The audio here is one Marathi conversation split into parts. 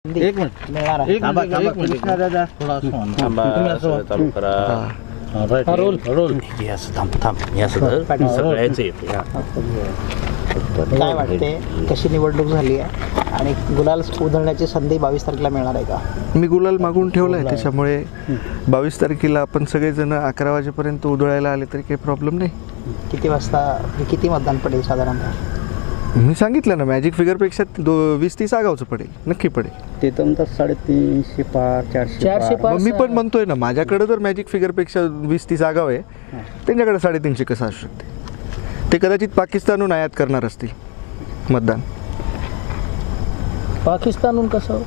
एक मिनिट मिळणार आहे. एक मिनिट एक मिनिट कृष्णा दादा थोडा असं थांबा, तुम्ही असं असं चालू करा. हा, right. रोल. रोल हे असं थांब हे असं धर. पाटील. सगळ्याचं येते. काय वाटते कशी निवडणूक झाली आहे आणि गुलाल उधळण्याची संधी 22 तारखेला मिळणार आहे का? मी गुलाल मागून ठेवला आहे, त्याच्यामुळे 22 तारखेला आपण सगळेजण 11 वाजेपर्यंत उधळायला आले तरी काही प्रॉब्लेम नाही. किती वाजता किती मतदान पडेल साधारणतः? मी सांगितलं ना, मॅजिक फिगरपेक्षा 20-30 आगावचं पडेल, नक्की पडेल. ते तर म्हणतात 350 पार 400 पार. मग मी पण म्हणतोय ना, माझ्याकडे जर मॅजिक फिगरपेक्षा 20-30 आगाव आहे, त्यांच्याकडे 350 कसं असू शकते? ते कदाचित पाकिस्तानहून आयात करणार असतील मतदान. पाकिस्तानहून कसं?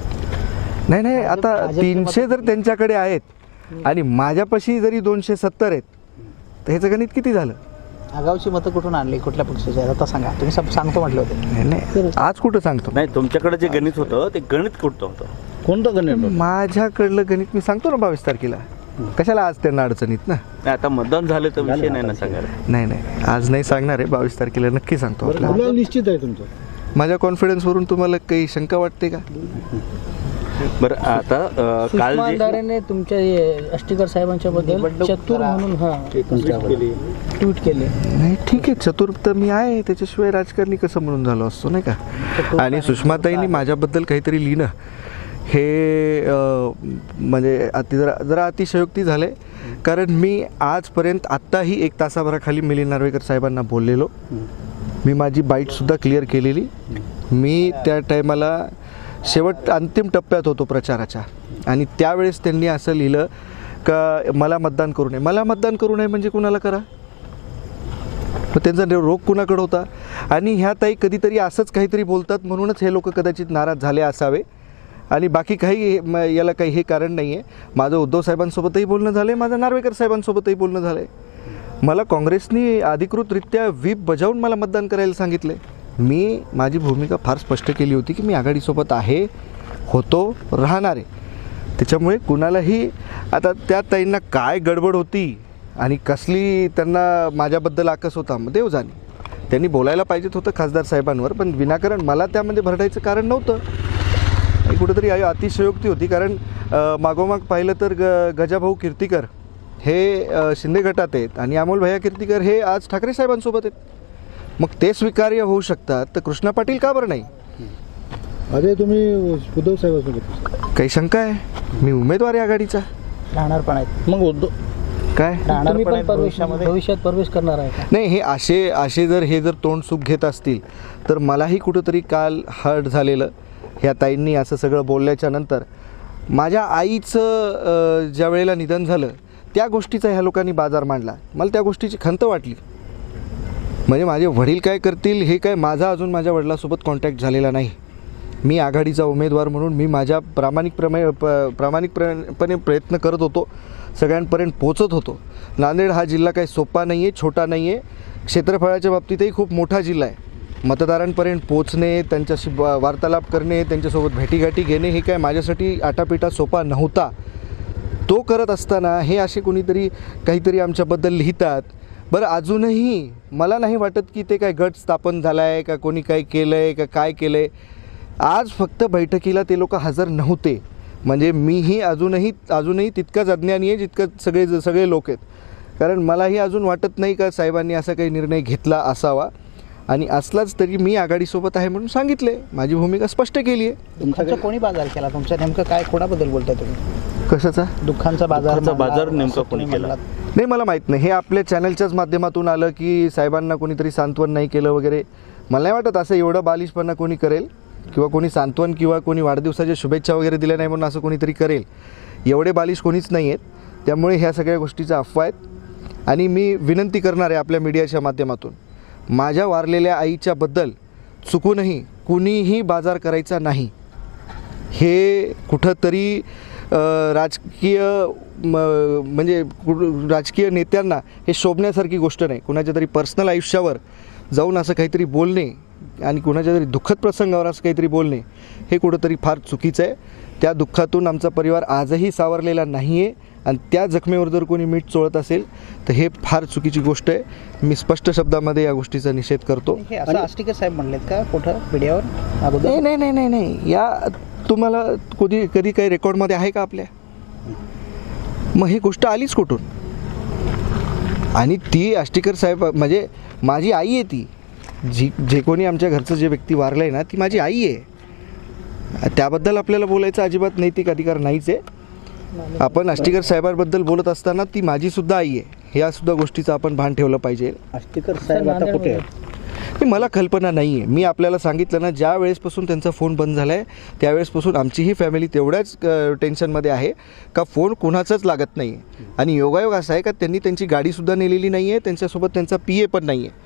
नाही आता 300 जर त्यांच्याकडे आहेत आणि माझ्यापाशी जरी 270 आहेत, तर ह्याचं गणित किती झालं? आगावची मतं कुठून आणली, कुठल्या पक्षाची आहेत आता सांगा. तुम्ही सांगतो म्हटलं होते. नाही आज कुठं सांगतो. नाही, तुमच्याकडे जे गणित होतं ते गणित कुठं होतं? कोणतं गणित? माझ्याकडलं गणित मी सांगतो ना 22 तारखेला. कशाला आज त्यांना अडचणीत ना? नाही, आता मतदान झालं तर विषय नाही ना सांगायला. नाही आज नाही सांगणार आहे, 22 तारखेला नक्की सांगतो आपल्याला. गुलाल निश्चित आहे तुमचं. माझ्या कॉन्फिडन्सवरून तुम्हाला काही शंका वाटते का? बरं, आता काल जे सुषमादाराने तुमच्या अष्टीकर साहेबांच्या बद्दल चतुर म्हणून ट्विट केले. नाही ठीक आहे, चतुर तर मी आहे, त्याच्याशिवाय राजकारणी कसं म्हणून झालो असतो नाही का? आणि सुषमाताईंनी माझ्याबद्दल काहीतरी लिहिणं हे म्हणजे जरा अतिशयोक्ती झाले. कारण मी आजपर्यंत आत्ताही 1 तासाभराखाली मिलिंद नार्वेकर साहेबांना बोललेलो. मी माझी बाईटसुद्धा क्लिअर केलेली. मी त्या टायमाला अंतिम टप्प्यात होतो प्रचाराच्या, आणि त्यावेळेस त्यांनी असं लिहिलं का मला मतदान करू नये. मला मतदान करू नये म्हणजे कुणाला करा? मग त्यांचा रोग कुणाकडे होता? आणि ह्या ताई कधीतरी असंच काहीतरी बोलतात म्हणूनच हे लोक कदाचित नाराज झाले असावे, आणि बाकी काही याला काही हे कारण नाही आहे. माझं उद्धव साहेबांसोबतही बोलणं झालं आहे, माझं नार्वेकर साहेबांसोबतही बोलणं झालं आहे. मला काँग्रेसनी अधिकृतरित्या व्हीप बजावून मला मतदान करायला सांगितलं आहे. मी माझी भूमिका फार स्पष्ट केली होती की मी आघाडीसोबत आहे, होतो, राहणार आहे. त्याच्यामुळे कुणालाही आता त्या ताईंना काय गडबड होती आणि कसली त्यांना माझ्याबद्दल आकस होता, मग देव जाणे. त्यांनी बोलायला पाहिजेत होतं खासदार साहेबांवर, पण विनाकारण मला त्यामध्ये भरडायचं कारण नव्हतं. आणि कुठेतरी अतिशयोक्ती होती. कारण मागोमाग पाहिलं तर गजाभाऊ कीर्तीकर हे शिंदे गटात आहेत आणि अमोल भैया कीर्तीकर हे आज ठाकरे साहेबांसोबत आहेत. मग ते स्वीकार्य होऊ शकतात, तर कृष्णा पाटील का बरं नाही? अरे तुम्ही उद्धव साहेबांसोबत काही शंका आहे? मी उमेदवार आहे आघाडीचा. राहणार पण आहेत. मग उद्धव काय राहणार तुम्ही पण पण आहेत भविष्यामध्ये. भविष्यात प्रवेश करणार आहे का? नाही, हे असे जर तोंड सुख घेत असतील तर मलाही कुठंतरी काल हर्ट झालेलं. ह्या ताईंनी असं सगळं बोलल्याच्या नंतर माझ्या आईचं ज्या वेळेला निधन झालं त्या गोष्टीचा ह्या लोकांनी बाजार मांडला. मला त्या गोष्टीची खंत वाटली. म्हणजे माझे वडील काय करतील हे काय, माझा अजून माझ्या वडिलांसोबत कॉन्टॅक्ट झालेला नाही. मी आघाडीचा उमेदवार म्हणून मी माझ्या प्रामाणिकपणे प्रयत्न करत होतो, सगळ्यांपर्यंत पोचत होतो. नांदेड हा जिल्हा काही सोपा नाही आहे, छोटा नाही आहे. क्षेत्रफळाच्या बाबतीतही खूप मोठा जिल्हा आहे. मतदारांपर्यंत पोचणे, त्यांच्याशी वार्तालाप करणे, त्यांच्यासोबत भेटीगाठी घेणे हे काय माझ्यासाठी आटापिटा सोपा नव्हता. तो करत असताना हे असे कोणीतरी काहीतरी आमच्याबद्दल लिहितात. बरं, अजूनही मला नाही वाटत की ते काय गट स्थापन झाला आहे का, कोणी काय केलं आहे का, काय केलं आहे. आज फक्त बैठकीला ते लोक हजर नव्हते. म्हणजे मीही अजूनही तितकाच अज्ञानी आहे जितकं सगळे लोक आहेत. कारण मलाही अजून वाटत नाही का साहेबांनी असा काही निर्णय घेतला असावा, आणि असलाच तरी मी आघाडीसोबत आहे म्हणून सांगितले. माझी भूमिका स्पष्ट केली आहे. दुःखाचा कोणी बाजार केला तुमच्या? नेमकं काय, कोणाबद्दल बोलताय तुम्ही? कशाचा दुःखांचा बाजार नेमका कोणी केला? नाही, मला माहीत नाही. हे आपल्या चॅनलच्याच माध्यमातून आलं की साहेबांना कोणीतरी सांत्वन नाही केलं वगैरे. मला नाही वाटत असं एवढं बालिशपणा कोणी करेल, किंवा कोणी सांत्वन किंवा कोणी वाढदिवसाच्या शुभेच्छा वगैरे दिल्या नाही म्हणून असं कोणीतरी करेल. एवढे बालिश कोणीच नाही आहेत. त्यामुळे ह्या सगळ्या गोष्टीचा अफवा आहेत. आणि मी विनंती करणार आहे आपल्या मीडियाच्या माध्यमातून, माझ्या वारलेल्या आईच्याबद्दल चुकूनही कुणीही बाजार करायचा नाही. हे कुठंतरी म्हणजे राजकीय नेत्यांना हे शोभण्यासारखी गोष्ट नाही. कुणाच्या तरी पर्सनल आयुष्यावर जाऊन असं काहीतरी बोलणे आणि कुणाच्या तरी दुःखद प्रसंगावर असं काहीतरी बोलणे हे कुठंतरी फार चुकीचं आहे. त्या दुःखातून आमचा परिवार आजही सावरलेला नाही आहे, आणि त्या जखमेवर जर कोणी मीठ चोळत असेल तर हे फार चुकीची गोष्ट आहे. मी स्पष्ट शब्दामध्ये या गोष्टीचा निषेध करतो. हे असं आष्टीकर साहेब म्हणलेत का कुठं मीडियावर अगोदर? नाही, या तुम्हाला कधी काही रेकॉर्डमध्ये आहे का आपल्या? मग ही गोष्ट आलीच कुठून? आणि ती आष्टीकर साहेब म्हणजे माझी आई आहे, ती जे कोणी आमच्या घरचं जे व्यक्ती वारलं आहे ना, ती माझी आई आहे. त्याबद्दल आपल्याला बोलायचा अजिबात नैतिक अधिकार नाहीच आहे. आपण आष्टीकर साहेबांबद्दल बोलत असताना ती माझीसुद्धा आई आहे, ह्यासुद्धा गोष्टीचं आपण भान ठेवलं पाहिजे. आष्टीकर साहेब आता कुठे आहेत? हे मला कल्पना नाही आहे. मी आपल्याला सांगितलं ना, ज्या वेळेसपासून त्यांचा फोन बंद झाला आहे त्यावेळेसपासून आमचीही फॅमिली तेवढ्याच टेन्शनमध्ये आहे का फोन कोणाचाच लागत नाही आहे. आणि योगायोग असा आहे का त्यांनी त्यांची गाडीसुद्धा नेलेली नाही आहे, त्यांच्यासोबत त्यांचा PA पण नाही आहे.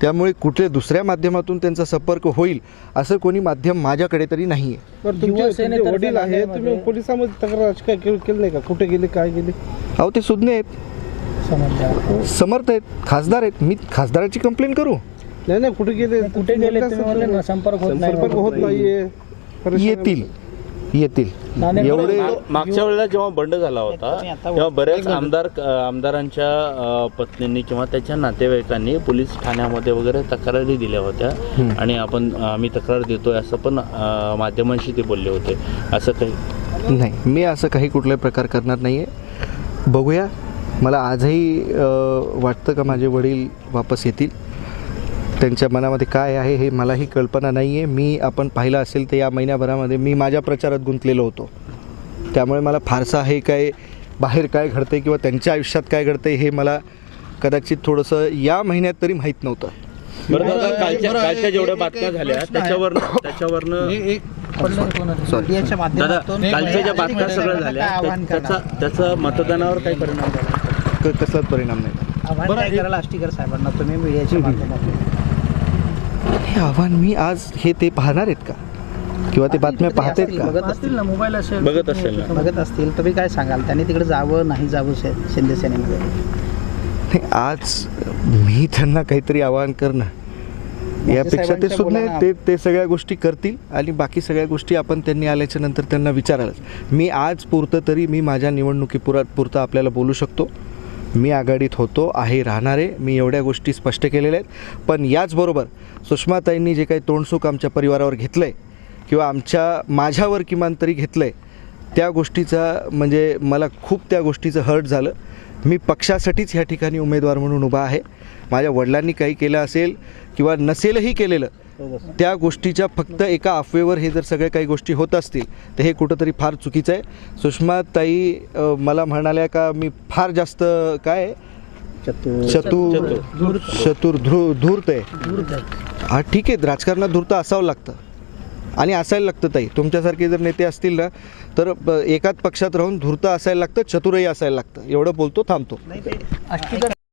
त्यामुळे कुठल्या दुसऱ्या माध्यमातून त्यांचा संपर्क होईल असं कोणी माध्यम माझ्याकडे तरी नाही आहे. युवासेनेतर्फे वडील आहे, तुम्ही नांदेडमध्ये पोलिसांमध्ये तक्रार काय केली नाही का? कुठे गेले, काय गेले? अहो ते सुज्ञ आहेत, समर्थ आहेत, खासदार आहेत. मी खासदाराची कंप्लेंट करू? नाही, कुठे गेले? कुठे गेले तुम्ही म्हणले ना, संपर्क होत नाही. संपर्क होत नाहीये. येतील एवढे. मागच्या वेळेला जेव्हा बंड झाला होता तेव्हा बऱ्याच आमदारांच्या पत्नींनी किंवा त्याच्या नातेवाईकांनी पोलीस ठाण्यामध्ये वगैरे तक्रारी दिल्या होत्या. आणि आम्ही तक्रार देतोय असं पण माध्यमांशी ते बोलले होते. असं काही नाही, मी असं काही कुठलाही प्रकार करणार नाही आहे. बघूया. मला आजही वाटतं का माझे वडील वापस येतील. त्यांच्या मनामध्ये काय आहे हे मलाही कल्पना नाही आहे. आपण पाहिलं असेल तर या महिन्याभरामध्ये मी माझ्या प्रचारात गुंतलेलो होतो. त्यामुळे मला फारसा हे काय बाहेर काय घडते किंवा त्यांच्या आयुष्यात काय घडते हे मला कदाचित थोडंसं या महिन्यात तरी माहीत नव्हतं. बरं दादा, कालच्या जेवढ्या बातम्या झाल्या त्याच्यावरनं मीडियाच्या दादा, माध्यमातून कालच्या ज्या बातम्या सगळ्या झाल्या त्याचा मतदानावर काही परिणाम झाला? कसलाच परिणाम नाही. आव्हान काय करायला आष्टीकर साहेबांना तुम्ही मीडियाच्या माध्यमातून? हे आव्हान मी आज हे ते पाहणार आहेत का किंवा ते बातम्या पाहतात का? बघत असतील ना, मोबाईल असेल, बघत असेल ना. बघत असतील. तुम्ही काय सांगाल, त्यांनी तिकडे जावं नाही जावं शिंदे सेनेमध्ये? नाही, आज मी त्यांना काहीतरी आवाहन करणं यापेक्षा ते सुद्धा ते सगळ्या गोष्टी करतील आणि बाकी सगळ्या गोष्टी आपण त्यांनी आल्याच्या नंतर त्यांना विचारायलाच. मी आज पुरतं तरी मी माझ्या निवडणुकीपुरतं आपल्याला बोलू शकतो. मी आघाडीत होतो, आहे, राहणार आहे. मी एवढ्या गोष्टी स्पष्ट केलेल्या आहेत. पण याचबरोबर सुषमाताईंनी जे काही तोंडसुख आमच्या परिवारावर घेतलं आहे किंवा माझ्यावर किमान तरी घेतलं आहे, त्या गोष्टीचा म्हणजे मला खूप त्या गोष्टीचं हर्ट झालं. मी पक्षासाठीच ह्या ठिकाणी उमेदवार म्हणून उभा आहे. माझ्या वडिलांनी काही केलं असेल किंवा नसेलही केलेलं, त्या गोष्टीच्या फक्त एका अफवेवर हे जर सगळ्या काही गोष्टी होत असतील तर हे कुठंतरी फार चुकीचं आहे. सुषमाताई मला म्हणाल्या का मी फार जास्त काय धूर्त आहे. हा ठीक आहे, राजकारणात धूर्त असावं लागतं आणि असायला लागतं. ताई, तुमच्यासारखे जर नेते असतील ना तर एकाच पक्षात राहून धूर्त असायला लागतं, चतुरही असायला लागतं. एवढं बोलतो, थांबतो.